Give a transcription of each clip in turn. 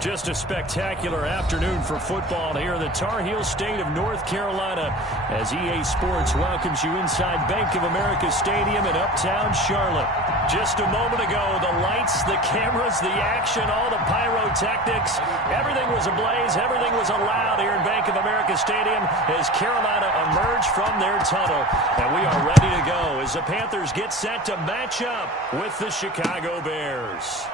Just a spectacular afternoon for football here in the Tar Heel state of North Carolina as EA Sports welcomes you inside Bank of America Stadium in Uptown Charlotte. Just a moment ago, the lights, the cameras, the action, all the pyrotechnics, everything was ablaze, everything was allowed here in Bank of America Stadium as Carolina emerged from their tunnel. And we are ready to go as the Panthers get set to match up with the Chicago Bears.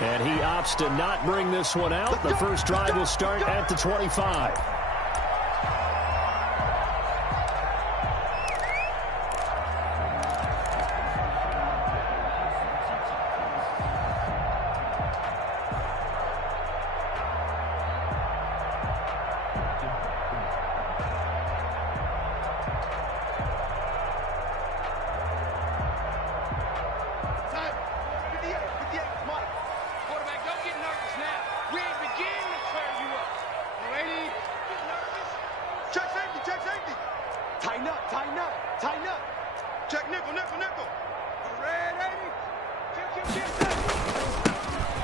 And he opts to not bring this one out. The first drive will start at the 25.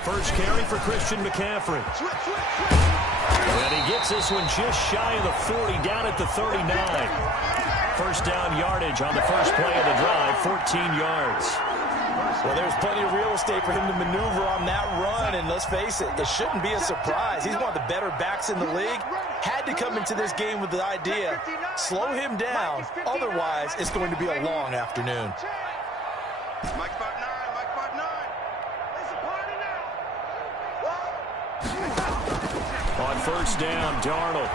First carry for Christian McCaffrey. And he gets this one just shy of the 40, down at the 39. First down yardage on the first play of the drive, 14 yards. Well, there's plenty of real estate for him to maneuver on that run, and let's face it, it shouldn't be a surprise. He's one of the better backs in the league. Had to come into this game with the idea, slow him down, otherwise it's going to be a long afternoon. Mike 5'9", Mike 5'9". It's a party now. On first down, Darnold.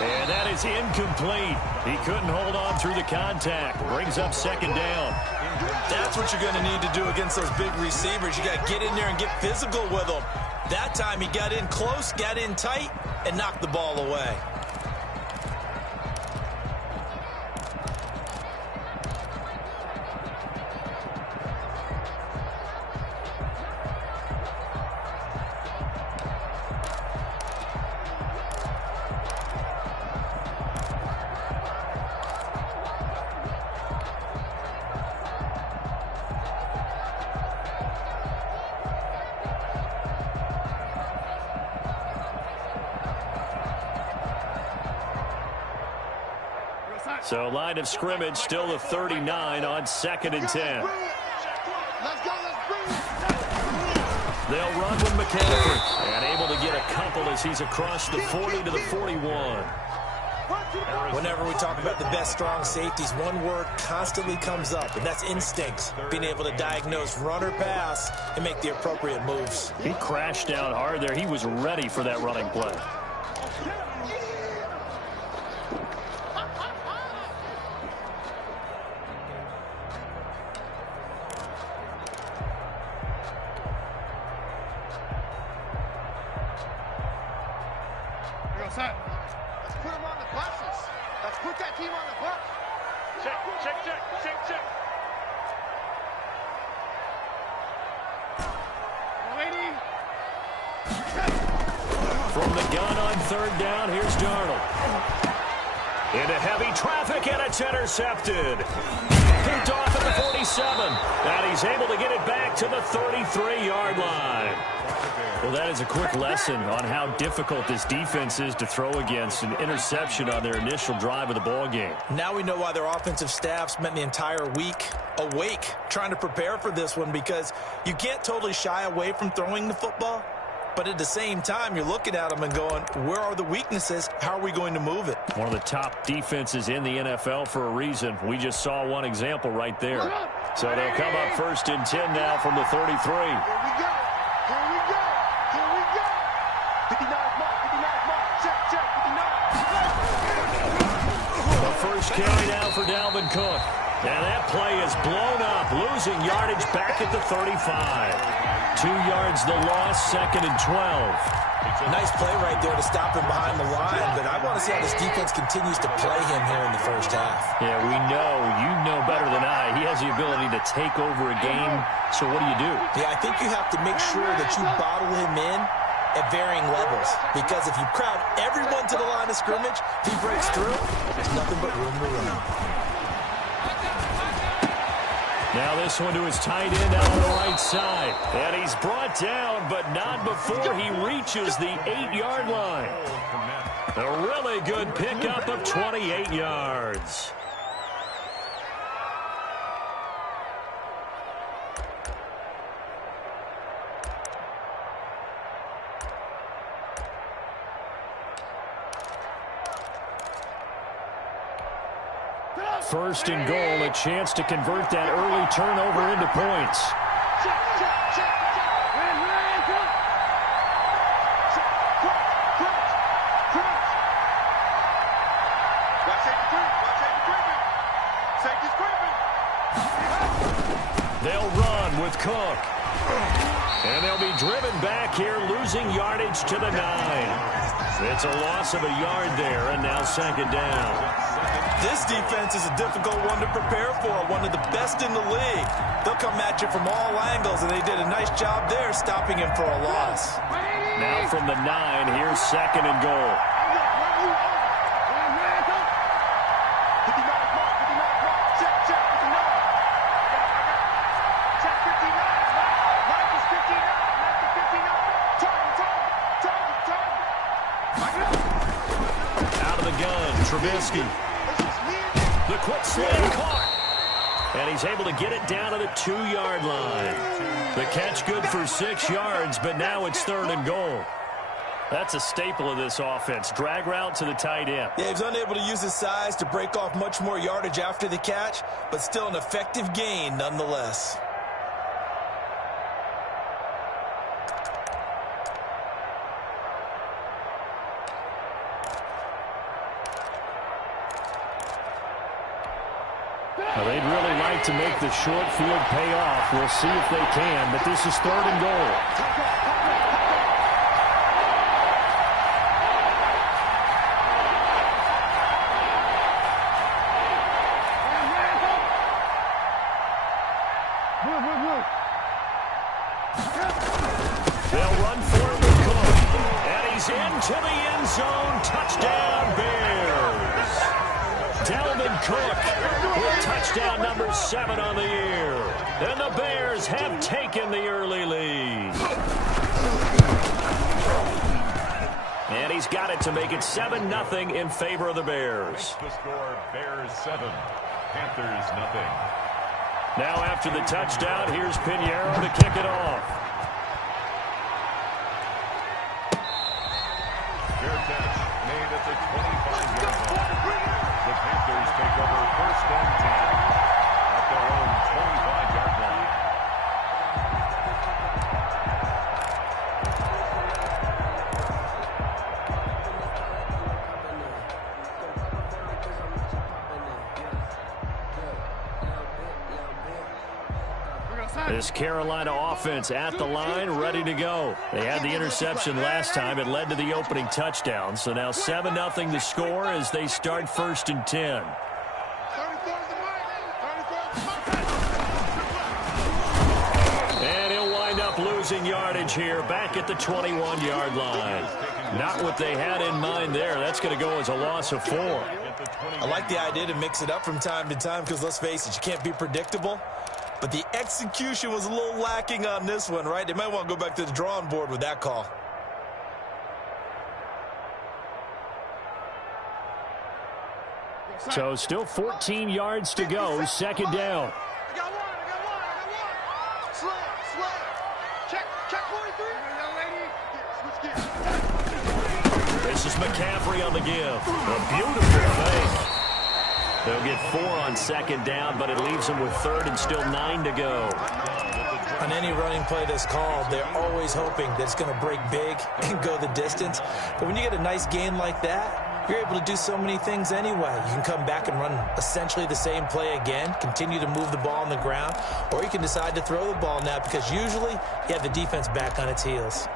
And that is incomplete. He couldn't hold on through the contact. Brings up second down. That's what you're going to need to do against those big receivers. You got to get in there and get physical with them. That time he got in close, got in tight, and knocked the ball away. So line of scrimmage still the 39 on 2nd and 10. They'll run with McCaffrey. And able to get a couple as he's across the 40 to the 41. Whenever we talk about the best strong safeties, one word constantly comes up, and that's instincts. Being able to diagnose run or pass and make the appropriate moves. He crashed down hard there. He was ready for that running play. Let's put him on the buses. Let's put that team on the bus. Check. Lady. From the gun on third down, here's Darnold. Into heavy traffic, and it's intercepted. Picked off at the 47. And he's able to get it back to the 33-yard line. Well, that is a quick lesson on how difficult this defense is to throw against. An interception on their initial drive of the ball game. Now we know why their offensive staff spent the entire week awake trying to prepare for this one, because you can't totally shy away from throwing the football. But at the same time, you're looking at them and going, where are the weaknesses? How are we going to move it? One of the top defenses in the NFL for a reason. We just saw one example right there. So they'll come up first and 10 now from the 33. Here we go. 59 mark. Check. 59. The first carry now for Dalvin Cook. And that play is blown up, losing yardage back at the 35. 2 yards the loss, 2nd and 12. Nice play right there to stop him behind the line, but I want to see how this defense continues to play him here in the first half. Yeah, we know, you know better than I, he has the ability to take over a game, so what do? Yeah, I think you have to make sure that you bottle him in at varying levels, because if you crowd everyone to the line of scrimmage, if he breaks through, there's nothing but room to run. Now this one to his tight end out on the right side. And he's brought down, but not before he reaches the 8-yard line. A really good pickup of 28 yards. First and goal, a chance to convert that early turnover into points. They'll run with Cook. And they'll be driven back here, losing yardage to the 9. It's a loss of a yard there, and now second down. This defense is a difficult one to prepare for, one of the best in the league. They'll come at you from all angles, and they did a nice job there stopping him for a loss. Now from the 9, here's second and goal. Out of the gun, Trubisky. The quick slant caught. And he's able to get it down to the 2-yard line. The catch good for 6 yards, but now it's third and goal. That's a staple of this offense. Drag route to the tight end. Yeah, he's unable to use his size to break off much more yardage after the catch, but still an effective gain nonetheless. They'd really like to make the short field pay off. We'll see if they can, but this is third and goal. They'll run for it with Cook. And he's into the end zone. Touchdown, Bears. Dalvin Cook with touchdown number 7 on the year. And the Bears have taken the early lead. And he's got it to make it 7-0 in favor of the Bears. The score, Bears 7, Panthers 0. Now after the touchdown, here's Pinheiro to kick it off. Fair catch made at the 25-yard line. The Panthers take over first and 10 at their own 25-yard line. This Carolina offense at the line, ready to go. They had the interception last time. It led to the opening touchdown. So now 7-0 the score as they start first and 10. And he'll wind up losing yardage here back at the 21-yard line. Not what they had in mind there. That's going to go as a loss of 4. I like the idea to mix it up from time to time because, let's face it, you can't be predictable. But the execution was a little lacking on this one, right? They might want to go back to the drawing board with that call. So still 14 yards to go, second down. I got one. Slam. Check 43. Young lady. Switch gears. This is McCaffrey on the give. A beautiful fake. They'll get 4 on second down, but it leaves them with third and still 9 to go. On any running play that's called, they're always hoping that it's going to break big and go the distance. But when you get a nice gain like that, you're able to do so many things anyway. You can come back and run essentially the same play again, continue to move the ball on the ground, or you can decide to throw the ball now because usually you have the defense back on its heels.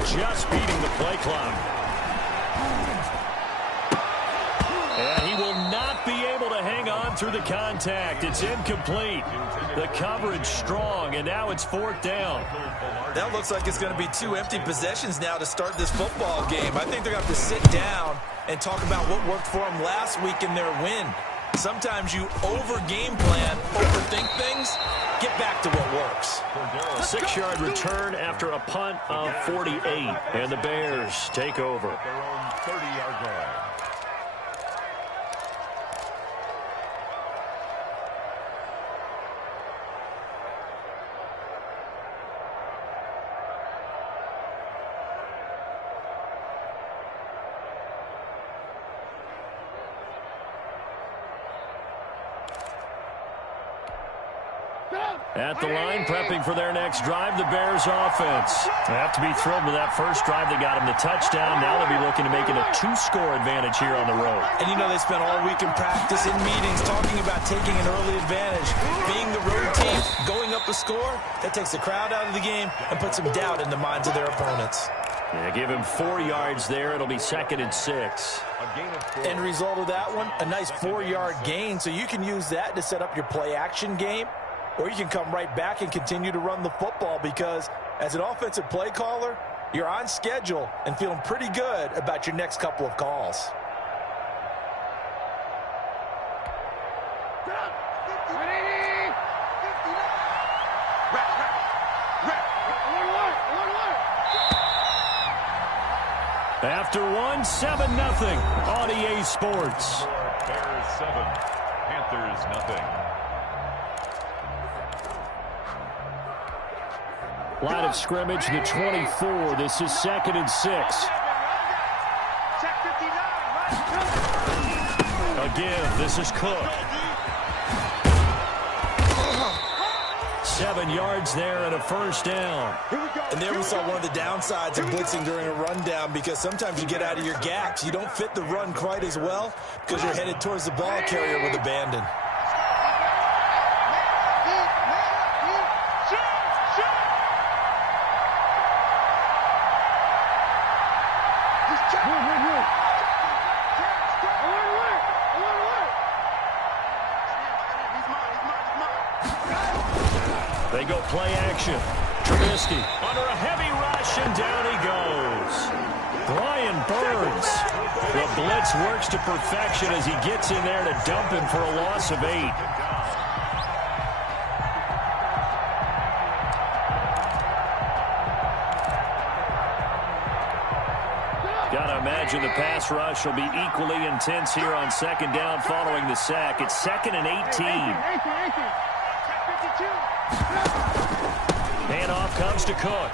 Just beating the play clock. through the contact. It's incomplete. The coverage strong, and now it's 4th down. That looks like it's going to be 2 empty possessions now to start this football game. I think they're going to have to sit down and talk about what worked for them last week in their win. Sometimes you over-game plan, overthink things, get back to what works. 6-yard return after a punt of 48, and the Bears take over. Their own 30-yard line. At the line, prepping for their next drive, the Bears offense. They have to be thrilled with that first drive that got them the touchdown. Now they'll be looking to make it a 2-score advantage here on the road. And you know they spent all week in practice, in meetings, talking about taking an early advantage. Being the road team, going up a score, that takes the crowd out of the game and puts some doubt in the minds of their opponents. Yeah, give him 4 yards there. It'll be 2nd and 6. End result of that one, a nice 4-yard gain, so you can use that to set up your play-action game. Or you can come right back and continue to run the football because as an offensive play caller, you're on schedule and feeling pretty good about your next couple of calls. After 1, 7-0 on EA Sports. Bears 7, Panthers nothing. Line of scrimmage, the 24. This is 2nd and 6. Again, this is Cook. 7 yards there and a 1st down. And there we saw one of the downsides of blitzing during a rundown because sometimes you get out of your gaps. You don't fit the run quite as well because you're headed towards the ball carrier with abandon. They go play action. Trubisky under a heavy rush, and down he goes. Brian Burns. The blitz works to perfection as he gets in there to dump him for a loss of 8. Gotta imagine the pass rush will be equally intense here on 2nd down following the sack. It's 2nd and 18. Handoff comes to Cook.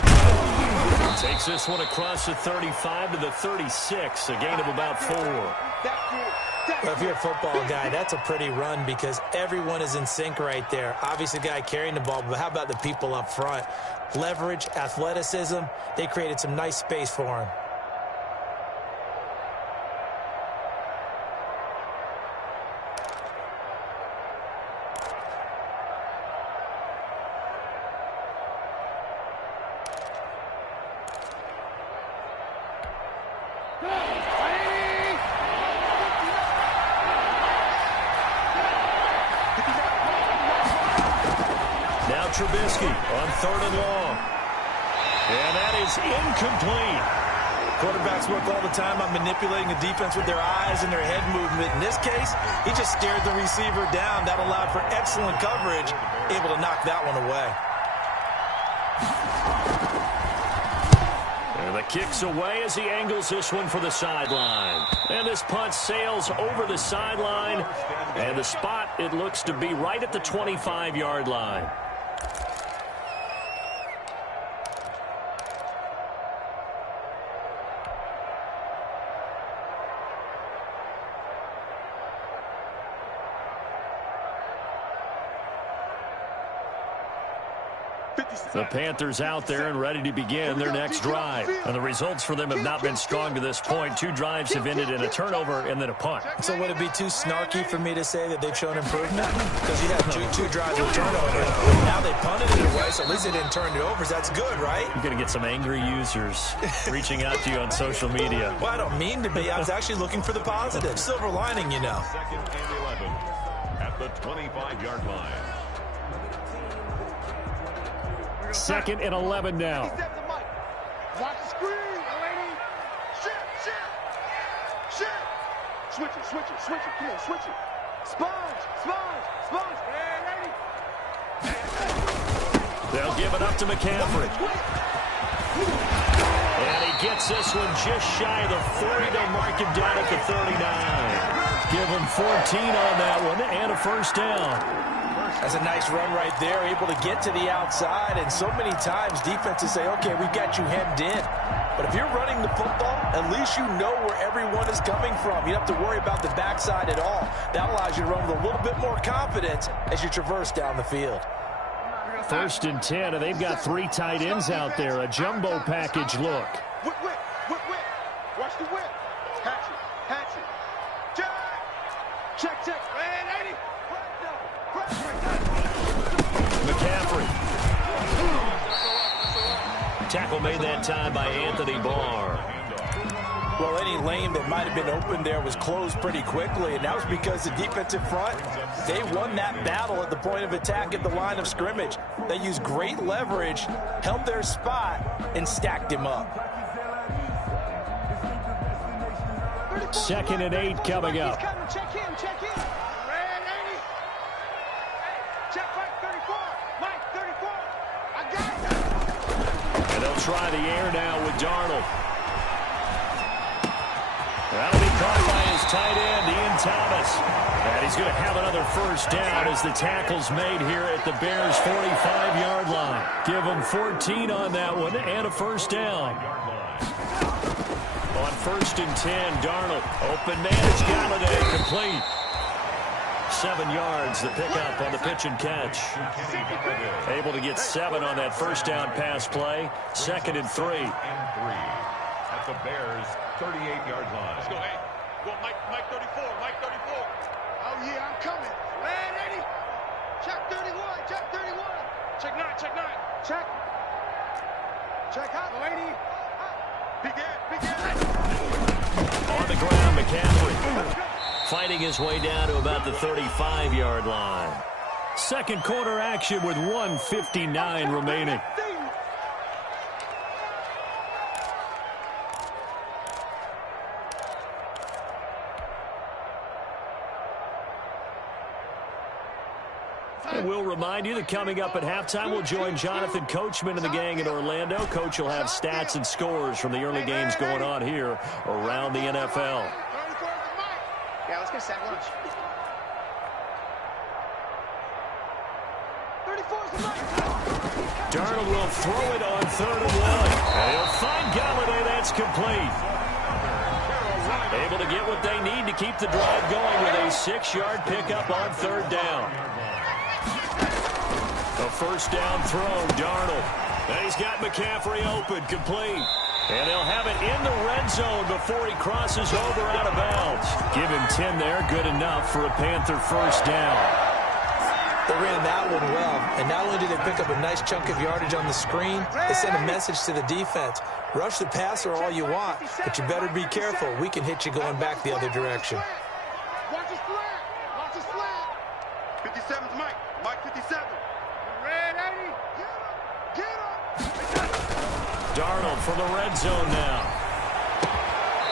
Takes this one across the 35 to the 36, a gain of about 4. Well, if you're a football guy, that's a pretty run because everyone is in sync right there. Obviously, the guy carrying the ball, but how about the people up front? Leverage, athleticism, they created some nice space for him. Trubisky on 3rd and long. And that is incomplete. Quarterbacks work all the time on manipulating the defense with their eyes and their head movement. In this case, he just stared the receiver down. That allowed for excellent coverage, able to knock that one away. And the kick's away as he angles this one for the sideline. And this punt sails over the sideline. And the spot, it looks to be right at the 25-yard line. The Panthers out there and ready to begin their next drive. And the results for them have not been strong to this point. 2 drives have ended in a turnover and then a punt. So would it be too snarky for me to say that they've shown improvement? Because you had two drives with turnover. Now they punted it away, so at least they didn't turn it over. So that's good, right? You're going to get some angry users reaching out to you on social media. Well, I don't mean to be. I was actually looking for the positive. Silver lining, you know. 2nd and 11. at the 25-yard line. 2nd and 11 now. Watch the screen, lady. Shit. Switch it. Come on, switch it. Sponge. Hey, lady. They'll give it up to McCaffrey. And he gets this one just shy of the 40. They'll mark him down at the 39. Give him 14 on that one and a first down. That's a nice run right there, able to get to the outside. And so many times defenses say, okay, we've got you hemmed in. But if you're running the football, at least you know where everyone is coming from. You don't have to worry about the backside at all. That allows you to run with a little bit more confidence as you traverse down the field. 1st and 10, and they've got 3 tight ends out there. A jumbo package look. Whip. Watch the whip. Hatch it. Check. Hey, lady. McCaffrey. Tackle made that time by Anthony Barr. Well, any lane that might have been open there was closed pretty quickly, and that was because the defensive front, they won that battle at the point of attack at the line of scrimmage. They used great leverage, held their spot, and stacked him up. 2nd and 8 coming up. Check in. Red 80. Check Mike 34. Mike 34. I got it. And they'll try the air now with Darnold. That'll be caught by his tight end, Ian Thomas. And he's going to have another first down as the tackle's made here at the Bears' 45-yard line. Give them 14 on that one and a first down. On 1st and 10, Darnold. Open man, it's Galladay, complete. 7 yards, the pickup on the pitch and catch. Able to get 7 on that first down pass play. 2nd and 3. At the Bears' 38-yard line. Let's go, hey. Well, Mike 34. Oh, yeah, I'm coming. Red 80. Check 31. Check 9. Check out. 80. Big air. On the ground, McCaffrey. Fighting his way down to about the 35-yard line. Second quarter action with 1:59 remaining. And we'll remind you that coming up at halftime, we'll join Jonathan Coachman and the gang in Orlando. Coach will have stats and scores from the early games going on here around the NFL. Yeah, let's get a sack lunch. 34's the mic. Darnold will throw it on 3rd and 1. And he'll find Galladay. That's complete. Able to get what they need to keep the drive going with a 6-yard pickup on 3rd down. A first down throw, Darnold. And he's got McCaffrey open, complete. And he'll have it in the red zone before he crosses over out of bounds. Give him 10 there, good enough for a Panther first down. They ran that one well, and not only did they pick up a nice chunk of yardage on the screen, they sent a message to the defense. Rush the passer all you want, but you better be careful. We can hit you going back the other direction. Watch his flat. 57's Mike. Mike 57. Red 80. Get him. Darnold from the red zone now.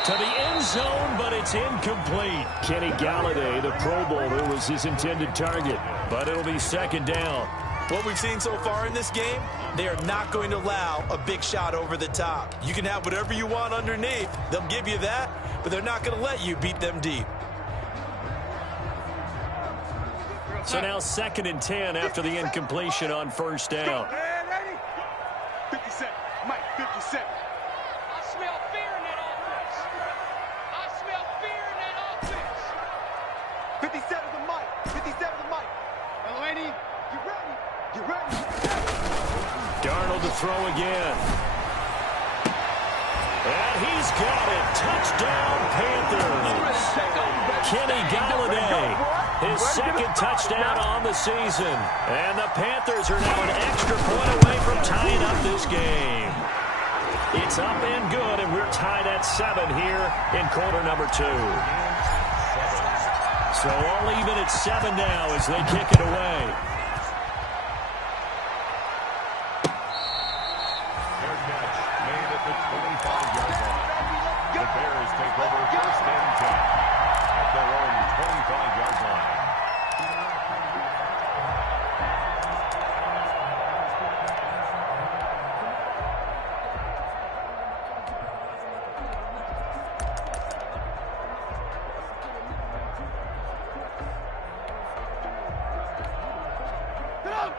To the end zone, but it's incomplete. Kenny Galladay, the Pro Bowler, was his intended target, but it'll be 2nd down. What we've seen so far in this game, they are not going to allow a big shot over the top. You can have whatever you want underneath. They'll give you that, but they're not going to let you beat them deep. So now 2nd and 10 after the incompletion on first down. 57. Mike 57. I smell fear in that offense. 57 to Mike. 57 to Mike. Delaney, you ready? Darnold to throw again. And he's got it. Touchdown, Panthers. Kenny Galladay, his 2nd touchdown on the season. And the Panthers are now an extra point away from tying up this game. It's up and good, and we're tied at 7 here in quarter number 2. So all even at 7 now as they kick it away. Fair catch made at the 25-yard line. The Bears take over 1st and 10 at their own 25-yard line.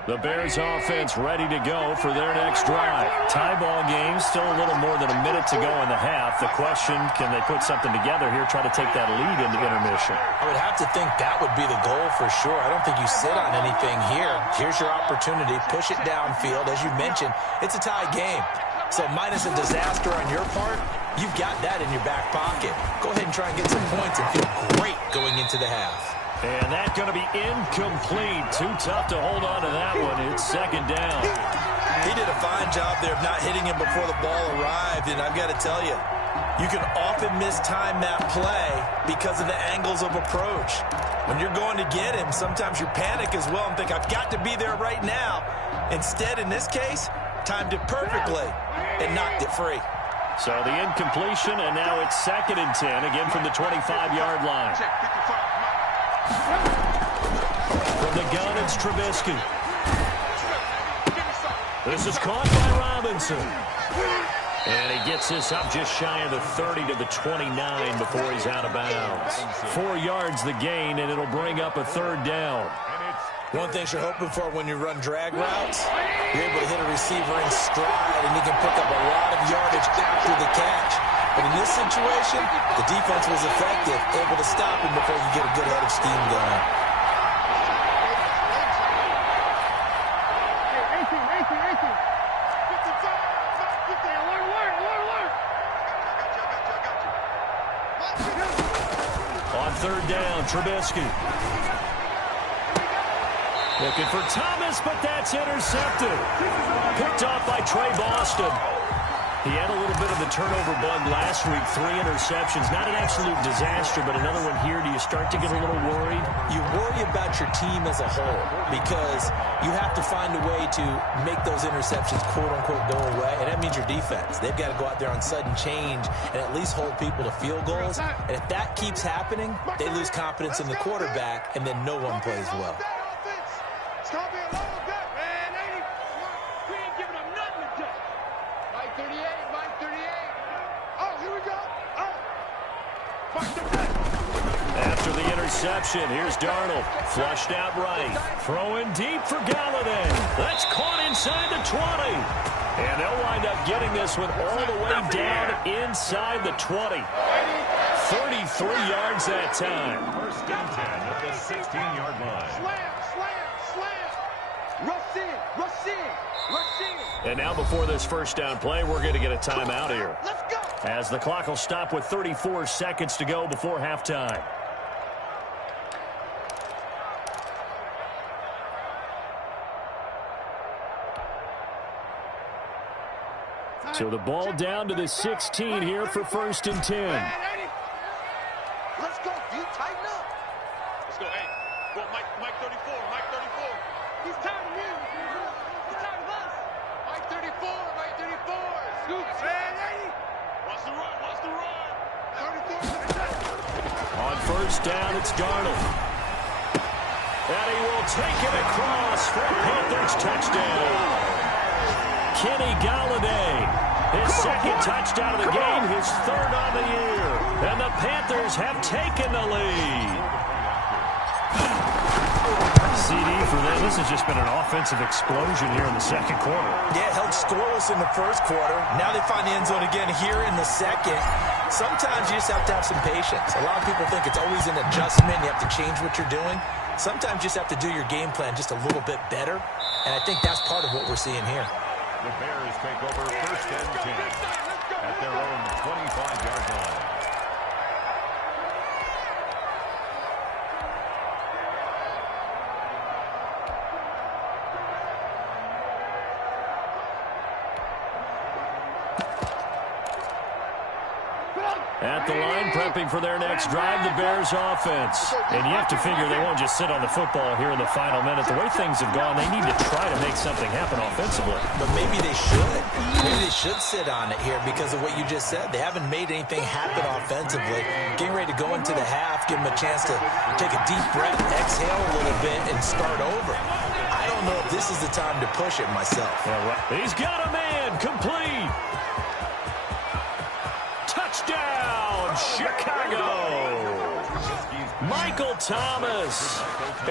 The Bears offense ready to go for their next drive. Tie ball game, still a little more than a minute to go in the half. The question, can they put something together here, try to take that lead into intermission? I would have to think that would be the goal for sure. I don't think you sit on anything here. Here's your opportunity. Push it downfield. As you mentioned, it's a tie game. So minus a disaster on your part, you've got that in your back pocket. Go ahead and try and get some points and feel great going into the half. And that's going to be incomplete. Too tough to hold on to that one. It's 2nd down. He did a fine job there of not hitting him before the ball arrived. And I've got to tell you, you can often mistime that play because of the angles of approach. When you're going to get him, sometimes you panic as well and think, I've got to be there right now. Instead, in this case, timed it perfectly and knocked it free. So the incompletion, and now it's 2nd and 10, again from the 25-yard line. From the gun, it's Trubisky. This is caught by Robinson. And he gets this up just shy of the 30 to the 29 before he's out of bounds. 4 yards the gain, and it'll bring up a 3rd down. One thing you're hoping for when you run drag routes, you're able to hit a receiver in stride, and he can pick up a lot of yardage after the catch. But in this situation, the defense was effective, able to stop him before you get a good head of steam going. On 3rd down, Trubisky. Looking for Thomas, but that's intercepted. Picked off by Trey Boston. He had a little bit of the turnover bug last week, 3 interceptions. Not an absolute disaster, but another one here. Do you start to get a little worried? You worry about your team as a whole because you have to find a way to make those interceptions, quote-unquote, go away, and that means your defense. They've got to go out there on sudden change and at least hold people to field goals. And if that keeps happening, they lose confidence in the quarterback, and then no one plays well. It's going to be a long day, man. We ain't giving them nothing to do. Mike 38, Mike 38. Oh, here we go. Oh. Mike 38. After the interception, here's Darnold. Flushed out right. Throwing deep for Galladay. That's caught inside the 20. And they'll wind up getting this one all the way down inside the 20. 33 yards that time. 1st and 10 at the 16-yard line. Slam, slam, slam. Rush in, rush in, rush in. And now before this 1st down play, we're going to get a timeout here. Let's go. As the clock will stop with 34 seconds to go before halftime. So the ball down to the 16 here for 1st and 10. Let's go, D. Tighten up. Let's go, hey. Well, Mike 34, Mike 34. He's tired of him. He's tired of us. Mike 34, Mike 34. Scoops. Hey, watch the run, watch the run. 34. On 1st down, it's Darnold. And he will take it across for a Panthers touchdown. Kenny Galladay, his 2nd touchdown of the game, his 3rd on the year. And the Panthers have taken the lead. CD for them. This has just been an offensive explosion here in the 2nd quarter. Yeah, held scoreless in the 1st quarter. Now they find the end zone again here in the 2nd. Sometimes you just have to have some patience. A lot of people think it's always an adjustment. You have to change what you're doing. Sometimes you just have to do your game plan just a little bit better. And I think that's part of what we're seeing here. The Bears take over 1st and 10 at their own 25-yard line. At the line, prepping for their next drive, the Bears offense. And you have to figure they won't just sit on the football here in the final minute. The way things have gone, they need to try to make something happen offensively. But maybe they should. Maybe they should sit on it here because of what you just said. They haven't made anything happen offensively. Getting ready to go into the half, give them a chance to take a deep breath, exhale a little bit, and start over. I don't know if this is the time to push it myself. Yeah, right. He's got a man, complete. Touchdown, Chicago. Michael Thomas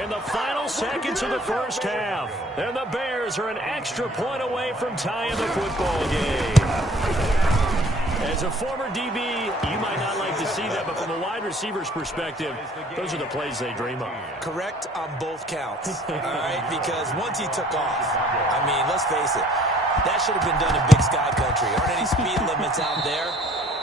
in the final seconds of the first half. And the Bears are an extra point away from tying the football game. As a former DB, you might not like to see that, but from a wide receiver's perspective, those are the plays they dream of. Correct on both counts, all right? Because once he took off, I mean, let's face it, that should have been done in Big Sky Country. Aren't any speed limits out there?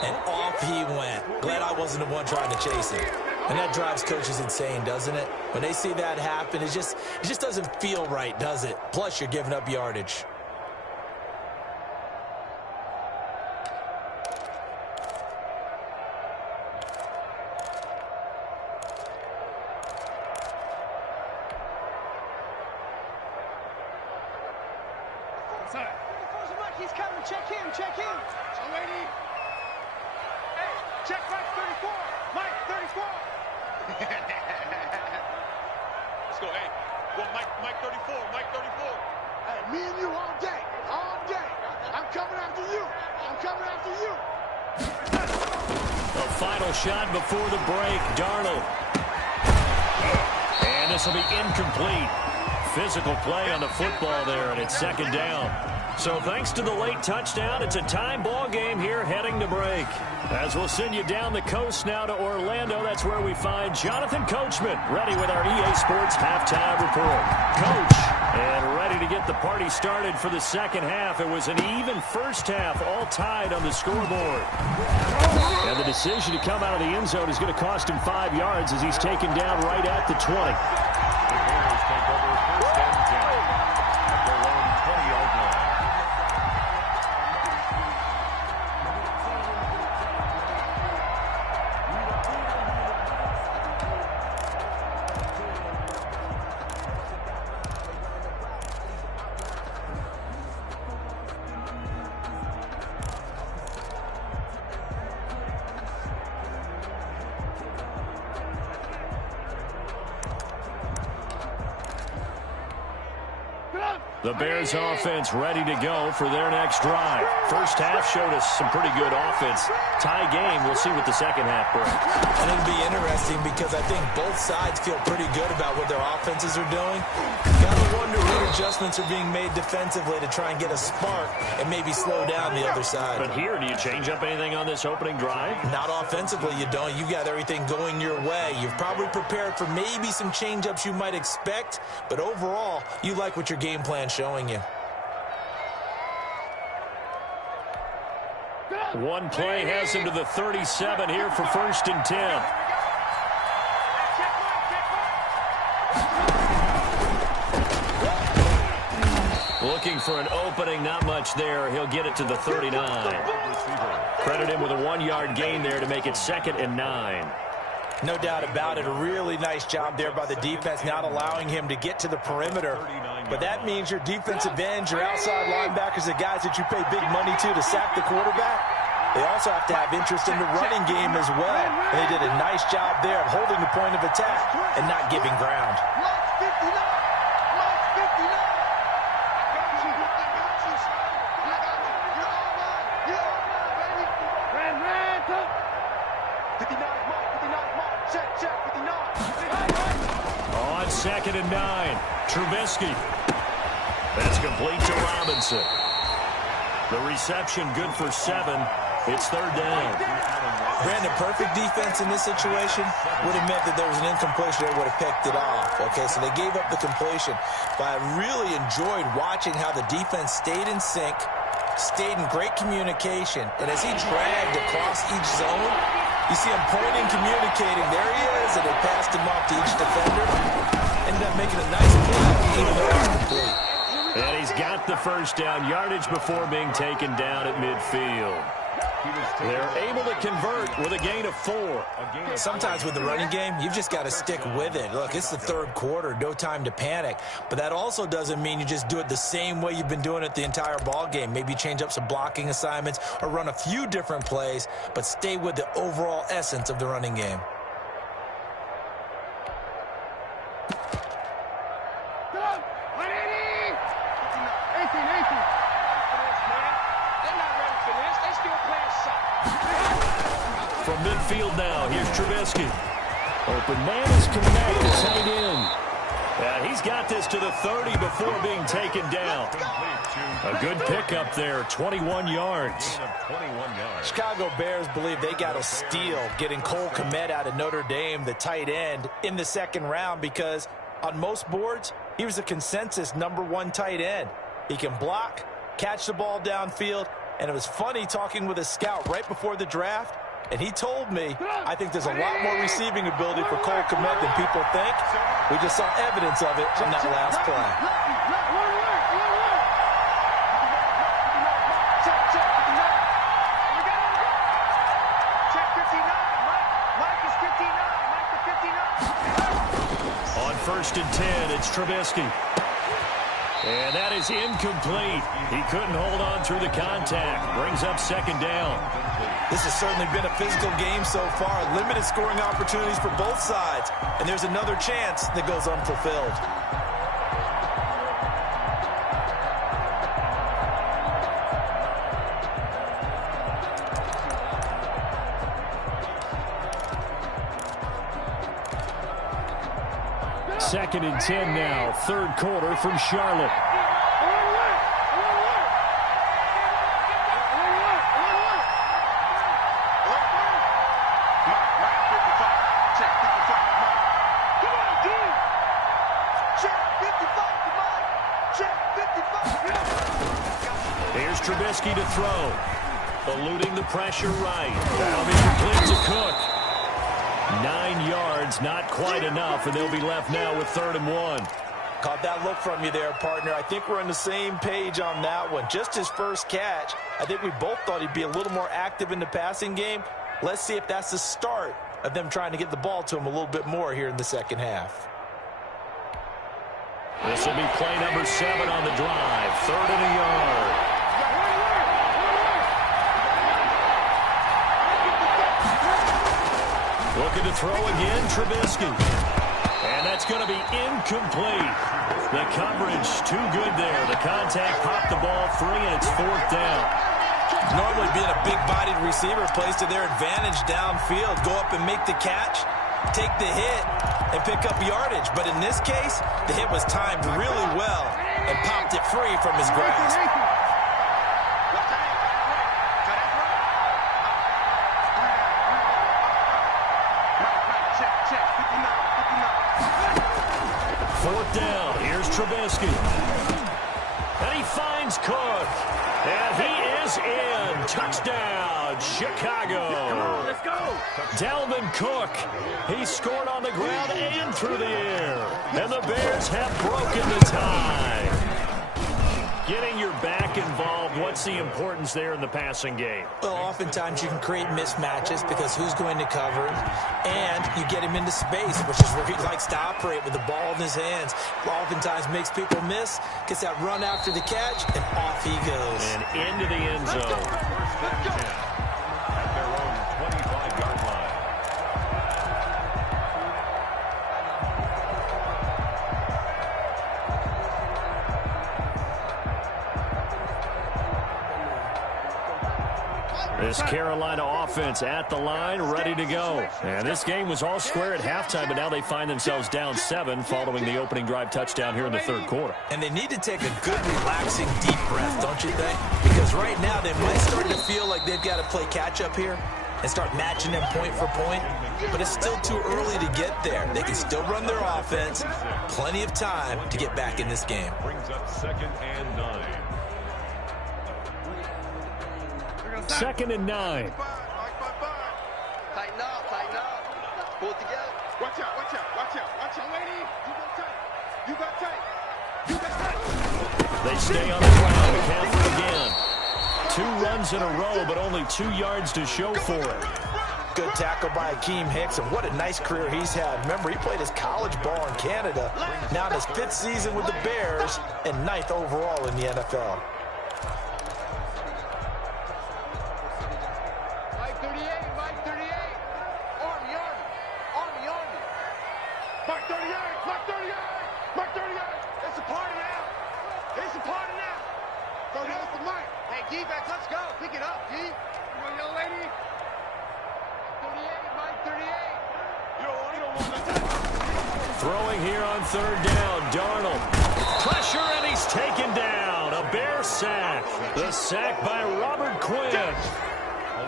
And off he went. Glad I wasn't the one trying to chase him. And that drives coaches insane, doesn't it? When they see that happen, it just doesn't feel right, does it? Plus, you're giving up yardage. He's coming. Check him. Check him. So, lady. Hey, check Mike 34. Mike 34. Let's go. Hey, go Mike 34. Mike 34. Hey, me and you all day. All day. I'm coming after you. I'm coming after you. A final shot before the break. Darnold. And this will be incomplete. Physical play on the football there, and it's second down. So thanks to the late touchdown, it's a time ball game here heading to break. As we'll send you down the coast now to Orlando, that's where we find Jonathan Coachman ready with our EA Sports halftime report. Coach, and ready to get the party started for the second half. It was an even first half, all tied on the scoreboard. And the decision to come out of the end zone is going to cost him 5 yards as he's taken down right at the 20. The Bears take over first and 10 at their own 20-yard line. The Bears offense ready to go for their next drive. First half showed us some pretty good offense. Tie game, we'll see what the second half brings. And it'll be interesting because I think both sides feel pretty good about what their offenses are doing. Gotta wonder what adjustments are being made defensively to try and get a spark and maybe slow down the other side. But here, do you change up anything on this opening drive? Not offensively, you don't. You got everything going your way. You've probably prepared for maybe some change-ups you might expect, but overall, you like what your game plan's showing you. One play has him to the 37 here for first and 10. Looking for an opening, not much there. He'll get it to the 39. Credit him with a 1-yard gain there to make it 2nd and 9. No doubt about it. A really nice job there by the defense, not allowing him to get to the perimeter. But that means your defensive ends, your outside linebackers, the guys that you pay big money to sack the quarterback, they also have to have interest in the running game as well. And they did a nice job there of holding the point of attack and not giving ground. On 2nd and 9, Trubisky. That's complete to Robinson. The reception good for 7. It's 3rd down. Brandon, perfect defense in this situation would have meant that there was an incompletion. They would have picked it off. Okay, so they gave up the completion. But I really enjoyed watching how the defense stayed in sync, stayed in great communication. And as he dragged across each zone, you see him pointing, communicating. There he is, and they passed him off to each defender. Ended up making a nice play, even though it was complete. And he's got the first down, yardage before being taken down at midfield. They're able to convert with a gain of 4. Sometimes with the running game, you've just got to stick with it. Look, it's the third quarter, no time to panic. But that also doesn't mean you just do it the same way you've been doing it the entire ball game. Maybe change up some blocking assignments or run a few different plays, but stay with the overall essence of the running game. From midfield now, here's Trubisky. Open man is Komet, tight end. He's got this to the 30 before being taken down. A good pickup there, 21 yards. Chicago Bears believe they got a steal getting Cole Komet out of Notre Dame, the tight end, in the second round because on most boards, he was a consensus #1 tight end. He can block, catch the ball downfield, and it was funny talking with a scout right before the draft. And he told me, I think there's a lot more receiving ability for Cole Komet than people think. We just saw evidence of it on that last play. On 1st and 10, it's Trubisky. And that is incomplete. He couldn't hold on through the contact. Brings up second down. This has certainly been a physical game so far. Limited scoring opportunities for both sides. And there's another chance that goes unfulfilled. Second and 10 now, third quarter from Charlotte. Here's Trubisky to throw. Eluding the pressure right. That'll be complete to Cook. 9 yards, not quite enough, and they'll be left now with 3rd and 1. Caught that look from you there, partner. I think we're on the same page on that one. Just his first catch. I think we both thought he'd be a little more active in the passing game. Let's see if that's the start of them trying to get the ball to him a little bit more here in the second half. This will be play number 7 on the drive. 3rd and a yard. Looking to throw again, Trubisky. And that's going to be incomplete. The coverage too good there. The contact popped the ball free, and it's 4th down. Normally being a big-bodied receiver plays to their advantage downfield. Go up and make the catch, take the hit, and pick up yardage. But in this case, the hit was timed really well and popped it free from his grasp. Fourth down. Here's Trubisky. And he finds Cook. And he is in. Touchdown, Chicago. Come on, let's go. Dalvin Cook. He scored on the ground and through the air. And the Bears have broken the tie. Getting your back involved, what's the importance there in the passing game? Well, oftentimes you can create mismatches because who's going to cover him, and you get him into space, which is where he likes to operate with the ball in his hands. Oftentimes makes people miss, gets that run after the catch, and off he goes. And into the end zone. At their own 25-yard line. This Carolina offense at the line, ready to go. And this game was all square at halftime, but now they find themselves down 7 following the opening drive touchdown here in the third quarter. And they need to take a good, relaxing, deep breath, don't you think? Because right now they might start to feel like they've got to play catch-up here and start matching them point for point. But it's still too early to get there. They can still run their offense. Plenty of time to get back in this game. Brings up 2nd and 9. 2nd and 9. Tighten up, tighten up. Pull it together. Watch out, watch out, watch out, watch out, lady. You got tight. You got tight. You got tight. They stay on the ground. Count again. 2 runs in a row, but only 2 yards to show for it. Good tackle by Akeem Hicks, and what a nice career he's had. Remember, he played his college ball in Canada, now in his 5th season with the Bears, and 9th overall in the NFL. Mike 38, Mike 38. Army, Army, Army, Army. Mike 38, Mike 38, Mike 38. It's a party now. It's a party now. So that's the Mike. Hey, defense, let's go. Pick it up, D. Come on, young lady. 38, Mike 38. You don't want nothing. Throwing here on 3rd down, Darnold. Pressure, and he's taken down. A Bear sack. The sack by Robert Quinn.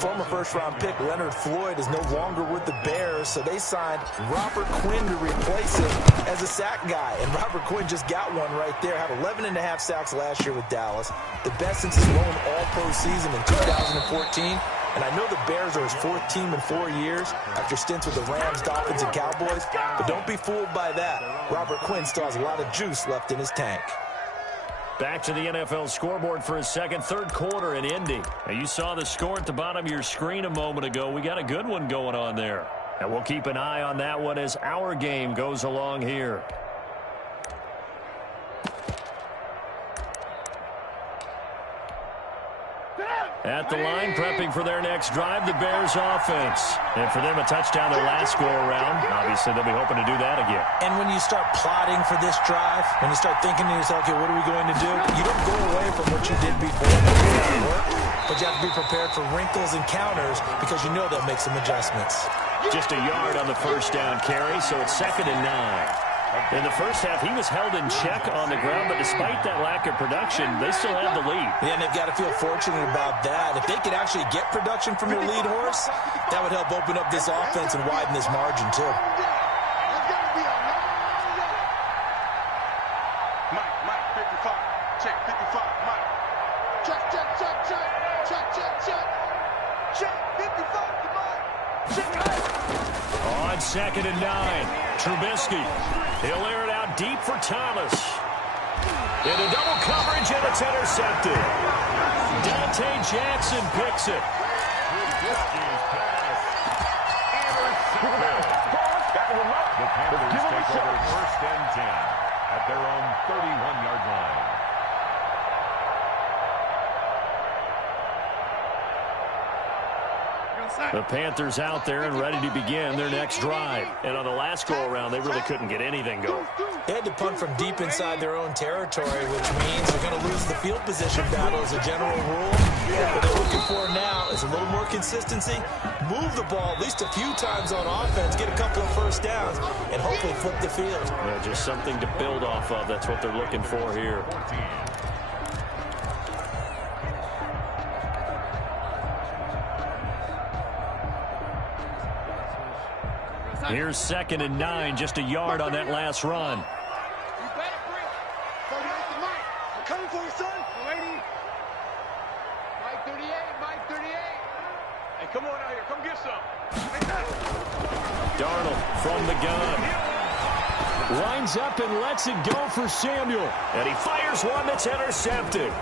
Former first-round pick Leonard Floyd is no longer with the Bears, so they signed Robert Quinn to replace him as a sack guy. And Robert Quinn just got one right there. Had 11.5 sacks last year with Dallas, the best since his lone All-Pro season in 2014. And I know the Bears are his 4th team in 4 years after stints with the Rams, Dolphins, and Cowboys. But don't be fooled by that. Robert Quinn still has a lot of juice left in his tank. Back to the NFL scoreboard for a second, 3rd quarter in Indy. Now, you saw the score at the bottom of your screen a moment ago. We got a good one going on there. And we'll keep an eye on that one as our game goes along here. At the line, prepping for their next drive, the Bears offense. And for them, a touchdown their last go-around. Obviously, they'll be hoping to do that again. And when you start plotting for this drive, when you start thinking to yourself, okay, what are we going to do? You don't go away from what you did before. But you have to be prepared for wrinkles and counters because you know they'll make some adjustments. Just a yard on the 1st down carry, so it's 2nd and 9. In the first half, he was held in check on the ground, but despite that lack of production, they still have the lead. Yeah, and they've got to feel fortunate about that. If they could actually get production from their lead horse, that would help open up this offense and widen this margin, too. Mike, 55. Check, 55, Mike. Check, check, check, check. Check, check, check. Check, 55 to Mike. Check, On 2nd and 9, Trubisky. He'll air it out deep for Thomas. Into double coverage, and it's intercepted. Dante Jackson picks it. The Panthers take over 1st and 10 at their own 31-yard line. The Panthers out there and ready to begin their next drive. And on the last go-around, they really couldn't get anything going. They had to punt from deep inside their own territory, which means they're going to lose the field position battle as a general rule. What they're looking for now is a little more consistency, move the ball at least a few times on offense, get a couple of 1st downs, and hopefully flip the field. Yeah, just something to build off of. That's what they're looking for here. Here's 2nd and 9, just a yard on that last run. You better bring 38 to Mike. I'm coming for you, son. Lady. Mike 38, Mike 38. Hey, come on out here. Come get some. Darnold from the gun. Lines up and lets it go for Samuel. And he fires one that's intercepted.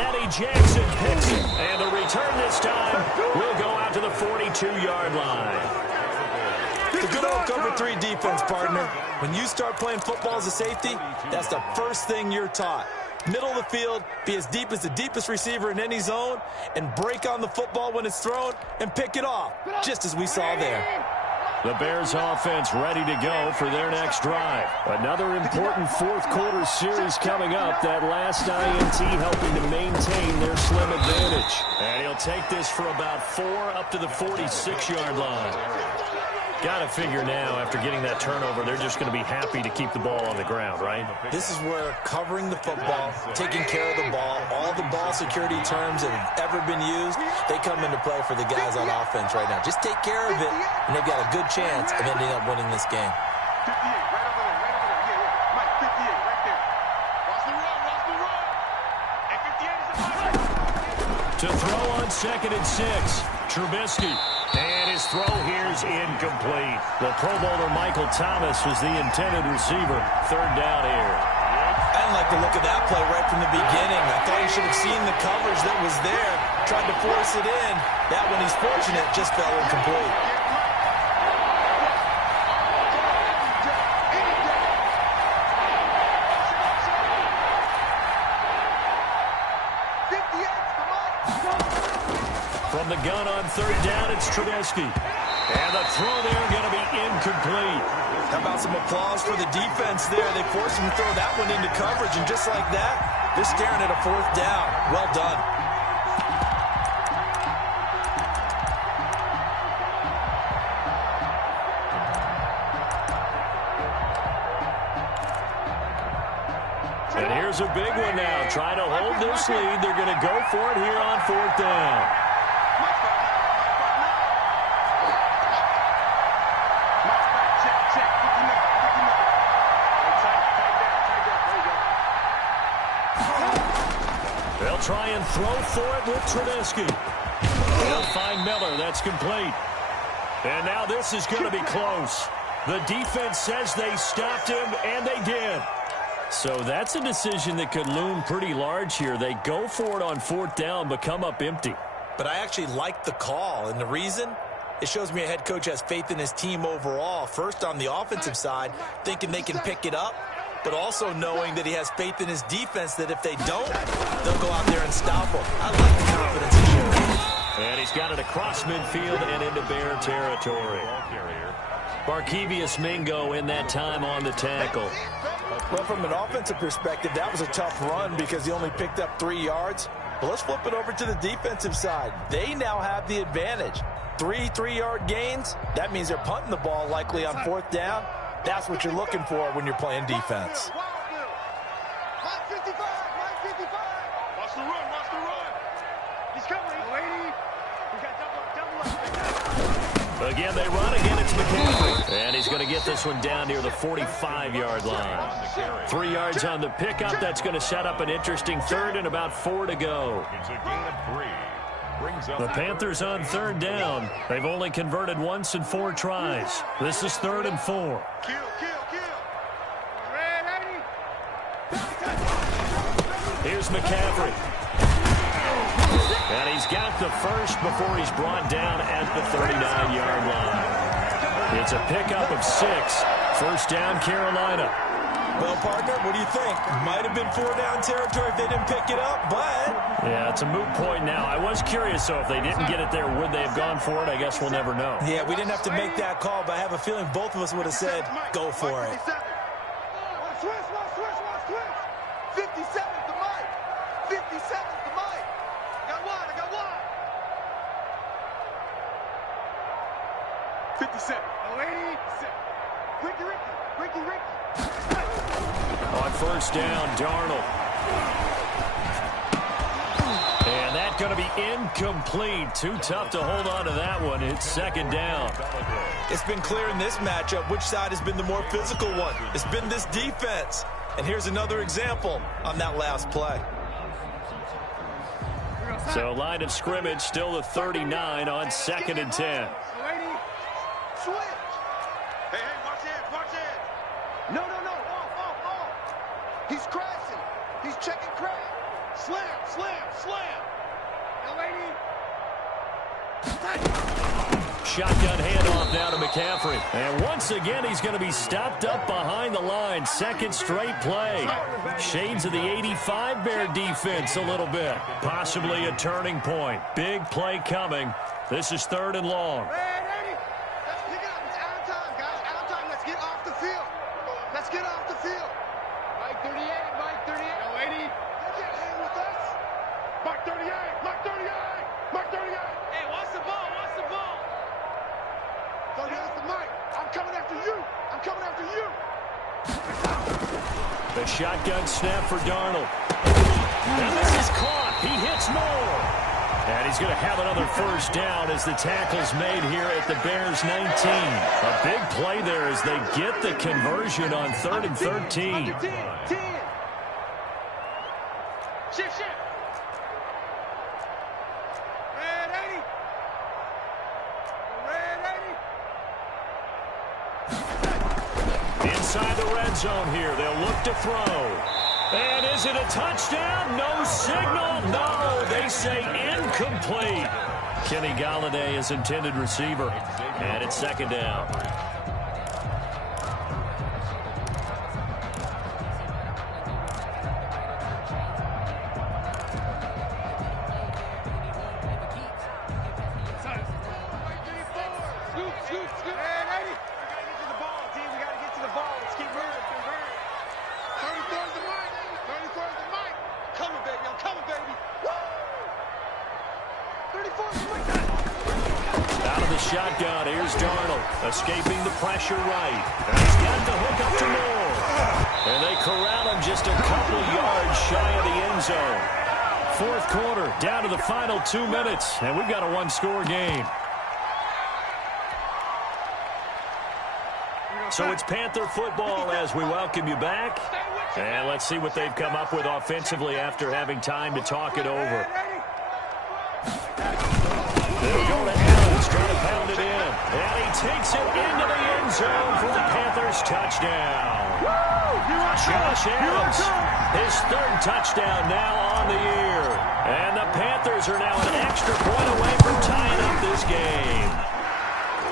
Eddie Jackson picks it. And the return this time will go out to the 42-yard line. The good old cover 3 defense, partner. When you start playing football as a safety, that's the first thing you're taught. Middle of the field, be as deep as the deepest receiver in any zone, and break on the football when it's thrown and pick it off, just as we saw there. The Bears offense ready to go for their next drive. Another important 4th quarter series coming up. That last INT helping to maintain their slim advantage. And he'll take this for about 4 up to the 46-yard line. Got to figure now, after getting that turnover, they're just going to be happy to keep the ball on the ground, right? This is where covering the football, taking care of the ball, all the ball security terms that have ever been used, they come into play for the guys on offense right now. Just take care of it, and they've got a good chance of ending up winning this game. 58, right over there, right over there. Yeah. Mike, 58, right there. Watch the run, watch the run. And 58 is a Mike. To throw on 2nd and 6, Trubisky. And his throw here's incomplete. The Pro Bowler Michael Thomas was the intended receiver. 3rd down here. I didn't like the look of that play right from the beginning. I thought he should have seen the coverage that was there. tried to force it in. That one, he's fortunate, just fell incomplete. From the gun on third down, it's Trubisky. And the throw there going to be incomplete. How about some applause for the defense there? They forced him to throw that one into coverage, and just like that, they're staring at a fourth down. Well done. And here's a big one now. Trying to hold this lead. They're going to go for it here on fourth down. They'll try and throw for it with Trubisky. They'll find Miller. That's complete. And now this is going to be close. The defense says they stopped him, and they did. So that's a decision that could loom pretty large here. They go for it on fourth down, but come up empty. But I actually like the call, and the reason? It shows me a head coach has faith in his team overall. First, on the offensive side, thinking they can pick it up, but also knowing that he has faith in his defense that if they don't, they'll go out there and stop them. I like the confidence he shows. And he's got it across midfield and into Bear territory. Barkevious Mingo in that time on the tackle. Well, from an offensive perspective, that was a tough run because he only picked up 3 yards. But let's flip it over to the defensive side. They now have the advantage. 3 3-yard gains. That means they're punting the ball likely on fourth down. That's what you're looking for when you're playing defense. Watch the run, watch the run. He's coming, lady. We got double. Again, they run. Again, it's McCaffrey. And he's going to get this one down near the 45-yard line. 3 yards on the pickup. That's going to set up an interesting third and about 4 to go. It's a gain of 3. The Panthers on third down. They've only converted once in 4 tries. This is 3rd and 4. Kill, kill, kill. Ready? Here's McCaffrey. And he's got the first before he's brought down at the 39-yard line. It's a pickup of 6. First down, Carolina. Well, partner, what do you think? Might have been 4-down territory if they didn't pick it up, but... Yeah, it's a moot point now. I was curious, though, if they didn't get it there, would they have gone for it? I guess we'll never know. Yeah, we didn't have to make that call, but I have a feeling both of us would have said, go for it. Switch. 57's the mic. 57's the mic. I got one. 57. Lady. Ricky. On first down, Darnold. And that's going to be incomplete. Too tough to hold on to that one. It's second down. It's been clear in this matchup which side has been the more physical one. It's been this defense. And here's another example on that last play. So line of scrimmage still the 39 on 2nd and 10. Switch. Hey, watch it. No. He's crashing. He's checking crash. Slam. Shotgun handoff now to McCaffrey. And once again, he's going to be stopped up behind the line. Second straight play. Shades of the 85 Bear defense a little bit. Possibly a turning point. Big play coming. This is 3rd and long. Ready? Let's pick it up. It's out of time, guys. Out of time. Let's get off the field. Mike 38. Yo, lady. Get in with us. Mike 38. Hey, what's the ball? 38's the mic. I'm coming after you. The shotgun snap for Darnold. And this is caught. He hits Moore. And he's going to have another first down as the tackle's made here at the Bears 19. A big play there as they get the conversion on 3rd and 13. 10. Shift. Ready? Inside the red zone here. They'll look to throw. And is it a touchdown? No signal. No, they say incomplete. Kenny Galladay is intended receiver. And it's second down. Out of the shotgun, here's Darnold, escaping the pressure right. And he's got the hook up to Moore. And they corral him just a couple yards shy of the end zone. Fourth quarter, down to the final 2 minutes, and we've got a one-score game. So it's Panther football as we welcome you back. And let's see what they've come up with offensively after having time to talk it over. They'll go to Adams, trying to pound it in. And he takes it into the end zone for the Panthers touchdown. Josh Adams, his third touchdown now on the year. And the Panthers are now an extra point away from tying up this game.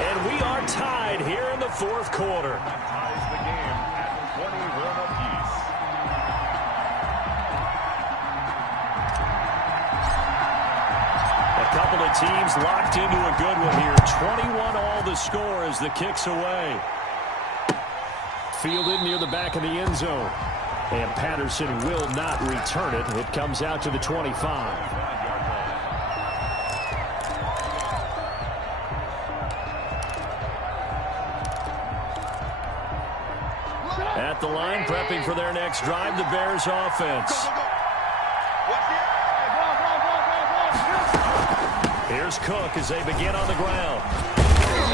And we are tied here in the fourth quarter. Ties the game at 21 apiece. A couple of teams locked into a good one here. 21 all the score as the kick's away. Fielded near the back of the end zone. And Patterson will not return it. It comes out to the 25. At the line, prepping for their next drive, the Bears offense. Here's Cook as they begin on the ground.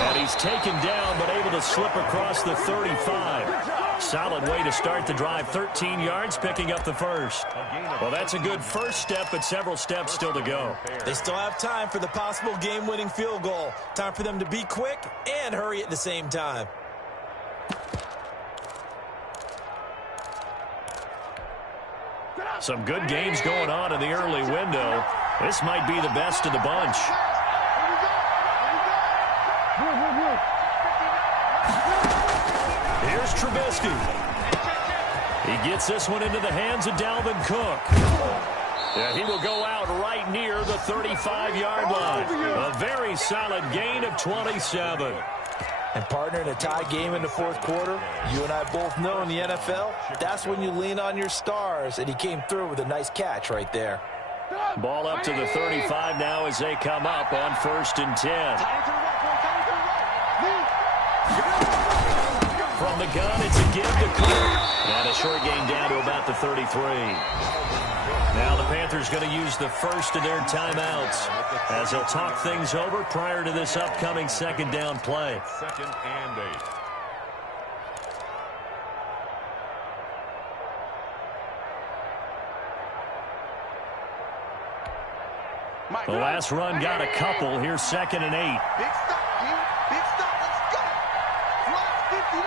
And he's taken down, but able to slip across the 35. Solid way to start the drive. 13 yards, picking up the first. Well, that's a good first step, but several steps still to go. They still have time for the possible game-winning field goal. Time for them to be quick and hurry at the same time. Some good games going on in the early window. This might be the best of the bunch. Here's Trubisky. He gets this one into the hands of Dalvin Cook. Yeah, he will go out right near the 35-yard line. A very solid gain of 27. And, partner, in a tie game in the fourth quarter, you and I both know in the NFL, that's when you lean on your stars, and he came through with a nice catch right there. Ball up to the 35 now as they come up on 1st and 10. From the gun, it's a give to Cook. And a short gain down to about the 33. Now the Panthers going to use the first of their timeouts as they'll talk things over prior to this upcoming second down play. 2nd and 8. The last run got a couple. Here's 2nd and 8. Big stop, dude. Big stop. Let's go.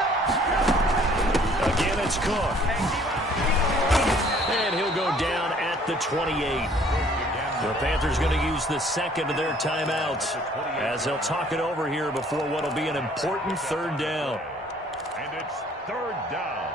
Again, it's Cook. And he'll go down at the 28. The Panthers going to use the second of their timeouts as they'll talk it over here before what will be an important third down. And it's 3rd down.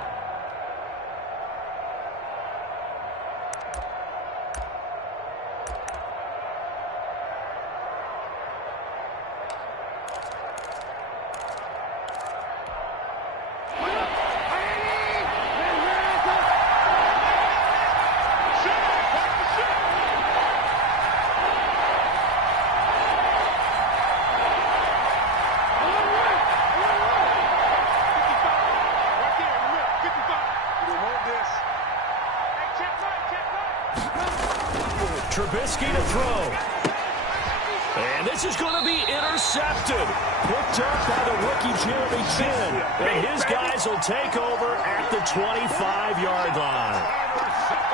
Trubisky to throw. And this is going to be intercepted. Picked up by the rookie Jeremy Chin. And his guys will take over at the 25-yard line.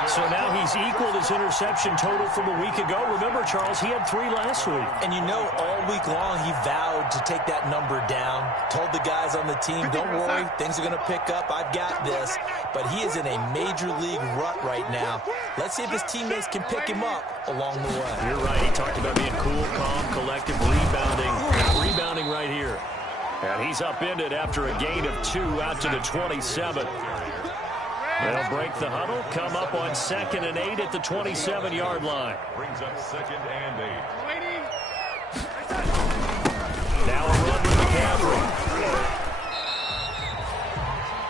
So now he's equaled his interception total from a week ago. Remember, Charles, he had 3 last week. And you know, all week long he vowed to take that number down. Told the guys on the team, don't worry, things are going to pick up. I've got this. But he is in a major league rut right now. Let's see if his teammates can pick him up along the way. You're right. He talked about being cool, calm, collective, rebounding right here. And he's upended after a gain of 2 out to the 27. They'll break the huddle, come up on 2nd and 8 at the 27-yard line. Brings up 2nd and 8. Now a run with McCaffrey.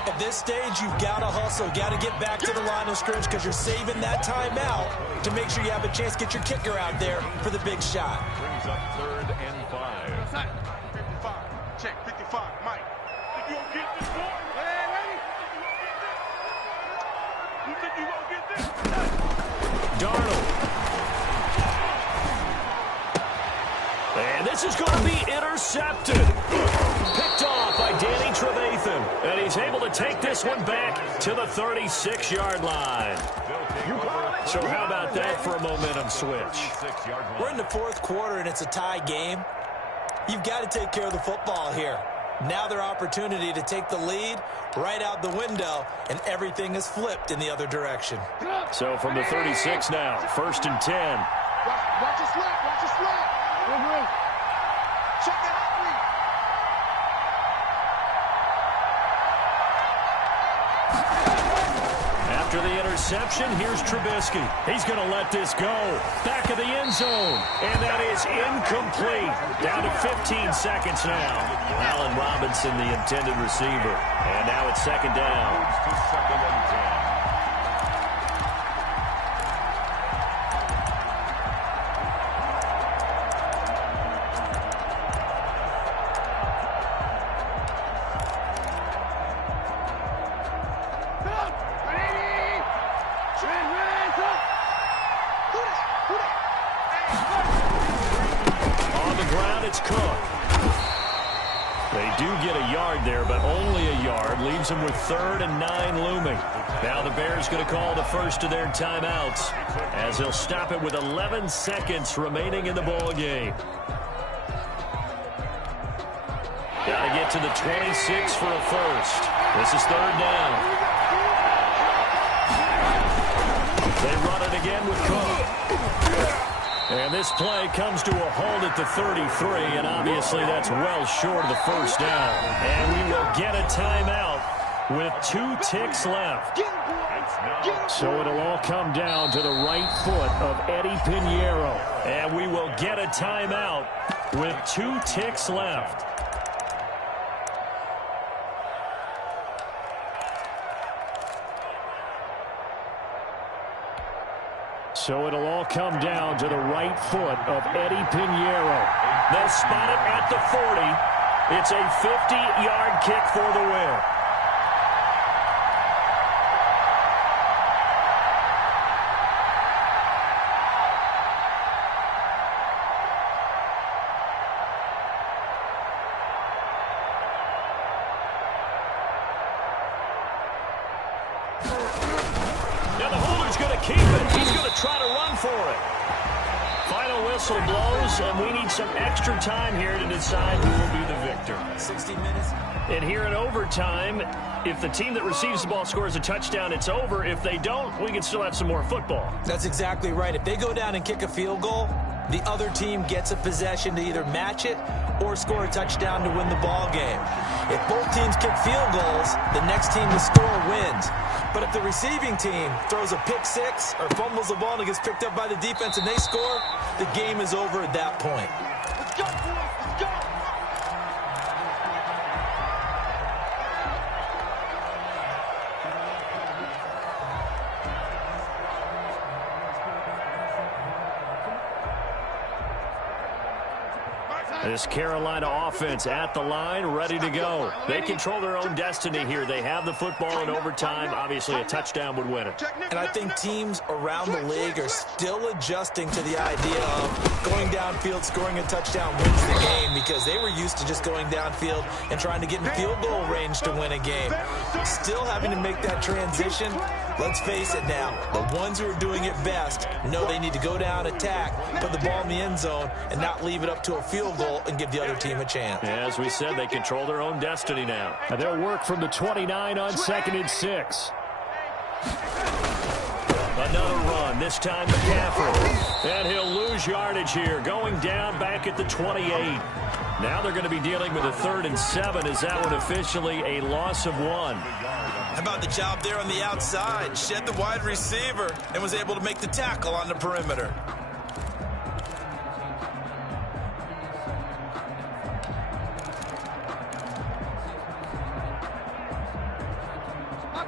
At this stage, you've got to hustle, got to get back to the line of scrimmage because you're saving that timeout to make sure you have a chance to get your kicker out there for the big shot. Brings up 3rd and 5. 55. Check 55. Mike. You gonna get this boy? Hey, ready? You think you gonna get this? Darnold. And this is going to be intercepted. Picked off by Danny Trevathan. And he's able to take this one back to the 36-yard line. So how about that for a momentum switch? We're in the 4th quarter, and it's a tie game. You've got to take care of the football here. Now their opportunity to take the lead right out the window, and everything is flipped in the other direction. So from the 36 now, 1st and 10. Watch your slap. Watch your slap. Check that out. After the interception, here's Trubisky. He's going to let this go. Back of the end zone. And that is incomplete. Down to 15 seconds now. Allen Robinson, the intended receiver. And now it's 2nd down. To 2nd and 10. Leaves them with 3rd and 9 looming. Now the Bears going to call the first of their timeouts as they'll stop it with 11 seconds remaining in the ball game. Got to get to the 26 for a first. This is 3rd down. They run it again with Cook. And this play comes to a halt at the 33, and obviously that's well short of the first down. And we will get a timeout with 2 ticks left. So it'll all come down to the right foot of Eddie Pinheiro. And we will get a timeout with 2 ticks left. So it'll all come down to the right foot of Eddie Pinheiro. They'll spot it at the 40. It's a 50-yard kick for the win. Now the holder's going to keep it. He's going to try to run for it. Final whistle blows, and we need some extra time here to decide who will be the victor. 60 minutes. And here in overtime, if the team that receives the ball scores a touchdown, it's over. If they don't, we can still have some more football. That's exactly right. If they go down and kick a field goal, the other team gets a possession to either match it or score a touchdown to win the ball game. If both teams kick field goals, the next team to score wins. But if the receiving team throws a pick six or fumbles the ball and it gets picked up by the defense and they score, the game is over at that point. Let's go, boys. Let's go. This Carolina offense at the line, ready to go. They control their own destiny here. They have the football in overtime. Obviously, a touchdown would win it. And I think teams around the league are still adjusting to the idea of going downfield, scoring a touchdown wins the game, because they were used to just going downfield and trying to get in field goal range to win a game. Still having to make that transition. Let's face it now, the ones who are doing it best know they need to go down, attack, put the ball in the end zone, and not leave it up to a field goal and give the other team a chance. As we said, they control their own destiny now. And they'll work from the 29 on 2nd and 6. Another run, this time McCaffrey. And he'll lose yardage here, going down back at the 28. Now they're going to be dealing with a 3rd and 7. Is that one officially a loss of 1? How about the job there on the outside? Shed the wide receiver and was able to make the tackle on the perimeter.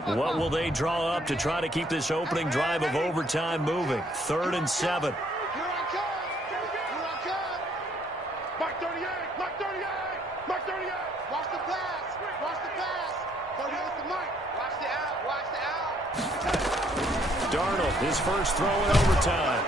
What will they draw up to try to keep this opening drive of overtime moving? 3rd and 7. Mark 38, Mark 38, Mark 38. Watch the pass, watch the pass. 38 to Mike. Watch the out, watch the out. Darnold, his first throw in overtime.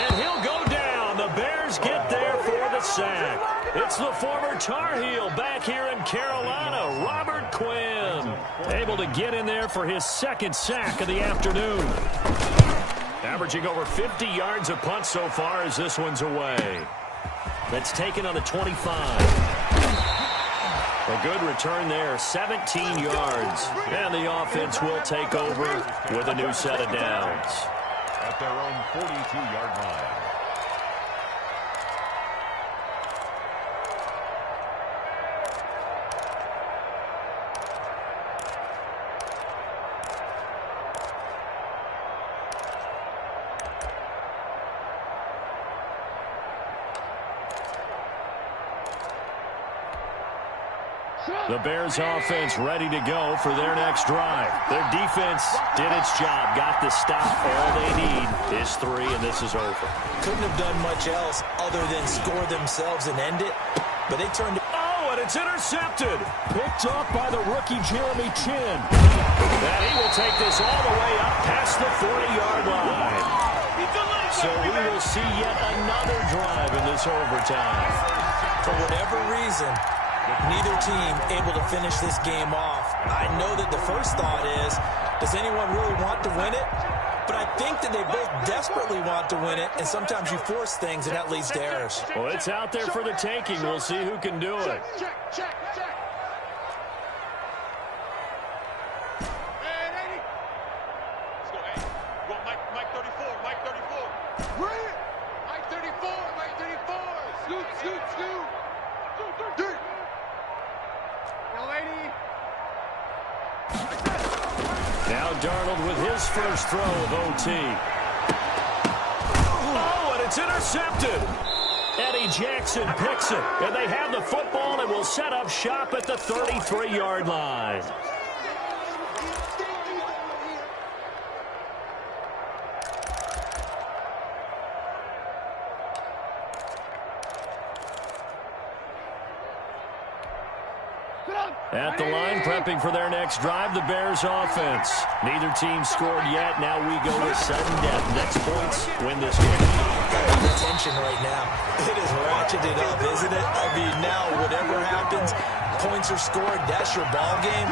And he'll go down. The Bears get there for the sack. It's the former Tar Heel back here in Carolina, Robert Quinn. Able to get in there for his 2nd sack of the afternoon. Averaging over 50 yards a punt so far as this one's away. That's taken on the 25. A good return there, 17 yards. And the offense will take over with a new set of downs. At their own 42-yard line. The Bears offense ready to go for their next drive. Their defense did its job, got the stop. All they need is 3, and this is over. Couldn't have done much else other than score themselves and end it, but they turned it. Oh, and it's intercepted. Picked up by the rookie Jeremy Chin. And he will take this all the way up past the 40-yard line. So we will see yet another drive in this overtime. For whatever reason, neither team able to finish this game off. I know that the first thought is, does anyone really want to win it? But I think that they both desperately want to win it, and sometimes you force things, and that leads to errors. Well, it's out there for the taking. We'll see who can do it. Check, check, check. And 80. Let's go, 8. Go, Mike 34, Mike 34. Bring it. Mike 34, Mike 34. Scoot, scoot, scoot. Scoot, scoot. Now Darnold with his first throw of OT. Oh, and it's intercepted. Eddie Jackson picks it. And they have the football and will set up shop at the 33-yard line. At the line, prepping for their next drive, the Bears offense. Neither team scored yet. Now we go with sudden death. Next points win this game. The tension right now, it is ratcheted up, isn't it? I mean, now whatever happens, points are scored, that's your ball game.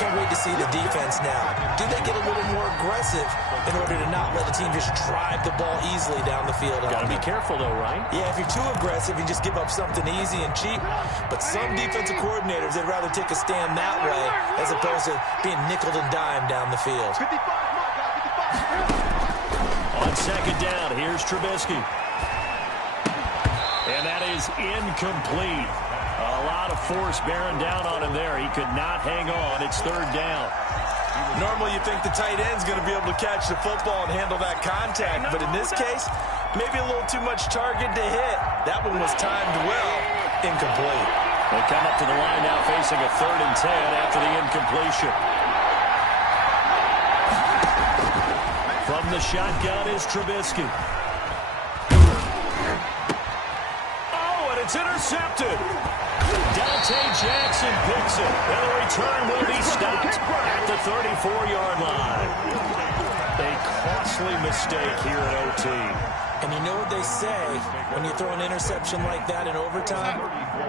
Can't wait to see the defense now. Do they get a little more aggressive in order to not let the team just drive the ball easily down the field? Got to be careful, though, right? Yeah, if you're too aggressive, you just give up something easy and cheap. But some defensive coordinators, they'd rather take a stand that way as opposed to being nickeled and dimed down the field. 55, Mike, 55. On 2nd down, here's Trubisky. And that is incomplete. A lot of force bearing down on him there. He could not hang on. It's 3rd down. Normally you think the tight end's going to be able to catch the football and handle that contact, but in this case, maybe a little too much target to hit. That one was timed well. Incomplete. They come up to the line now facing a 3rd and 10 after the incompletion. From the shotgun is Trubisky. it's intercepted. Dante Jackson picks it, and the return will be stopped at the 34-yard line. A costly mistake here at OT. And you know what they say, when you throw an interception like that in overtime,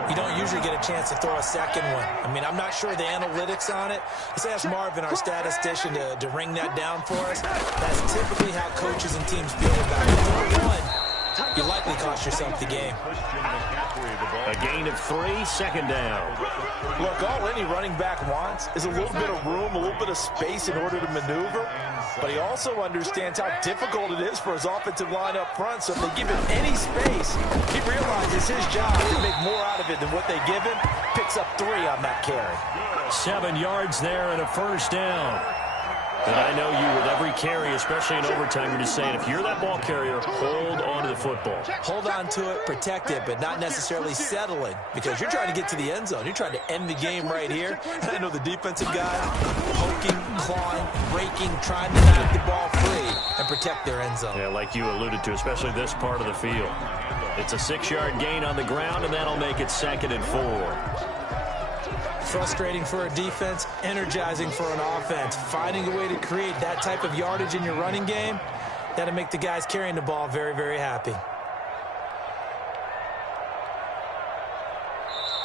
you don't usually get a chance to throw a second one. I mean, I'm not sure the analytics on it. Let's ask Marvin, our statistician, to ring that down for us. That's typically how coaches and teams feel about it. Throw one, you likely cost yourself the game. A gain of 3, second down. Look, all any running back wants is a little bit of room, a little bit of space in order to maneuver. But he also understands how difficult it is for his offensive line up front. So if they give him any space, he realizes his job to make more out of it than what they give him. Picks up 3 on that carry. 7 yards there and a first down. And I know you, with every carry, especially in overtime, you're just saying, if you're that ball carrier, hold on to the football. Hold on to it, protect it, but not necessarily settling, because you're trying to get to the end zone. You're trying to end the game right here. I know the defensive guys poking, clawing, breaking, trying to knock the ball free and protect their end zone. Yeah, like you alluded to, especially this part of the field. It's a 6-yard gain on the ground, and that'll make it 2nd and 4. Frustrating for a defense, energizing for an offense. Finding a way to create that type of yardage in your running game, that'll make the guys carrying the ball very, very happy.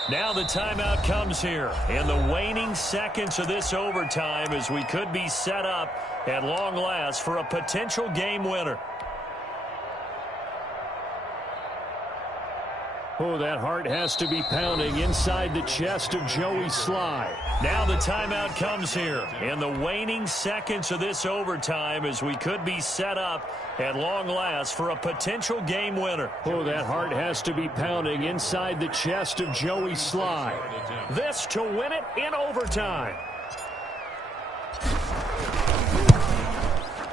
Now the timeout comes here, and the waning seconds of this overtime as we could be set up at long last for a potential game winner. Oh, that heart has to be pounding inside the chest of Joey Sly. Now the timeout comes here, and the waning seconds of this overtime as we could be set up at long last for a potential game winner. Oh, that heart has to be pounding inside the chest of Joey Sly. This to win it in overtime.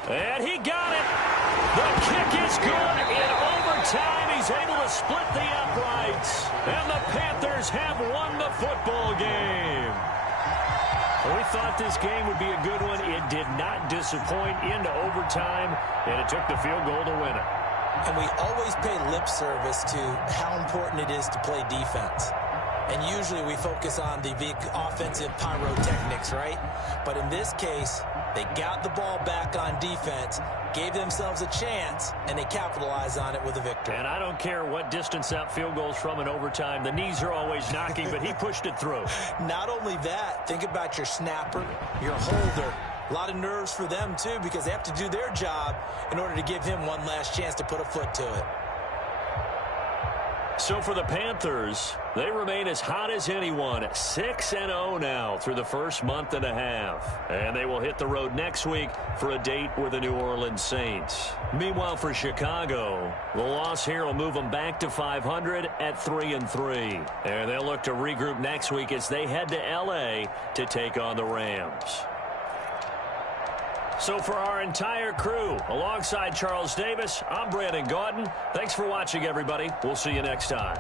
And he got it. The kick is good in overtime. He's able to split the uprights. And the Panthers have won the football game. We thought this game would be a good one. It did not disappoint into overtime, and it took the field goal to win it. And we always pay lip service to how important it is to play defense. And usually we focus on the big offensive pyrotechnics, right? But in this case, they got the ball back on defense, gave themselves a chance, and they capitalized on it with a victory. And I don't care what distance that field goes from in overtime. The knees are always knocking, but he pushed it through. Not only that, think about your snapper, your holder. A lot of nerves for them, too, because they have to do their job in order to give him one last chance to put a foot to it. So for the Panthers, they remain as hot as anyone, 6-0 now through the first month and a half. And they will hit the road next week for a date with the New Orleans Saints. Meanwhile, for Chicago, the loss here will move them back to 500 at 3-3. And they'll look to regroup next week as they head to L.A. to take on the Rams. So for our entire crew, alongside Charles Davis, I'm Brandon Gaudin. Thanks for watching, everybody. We'll see you next time.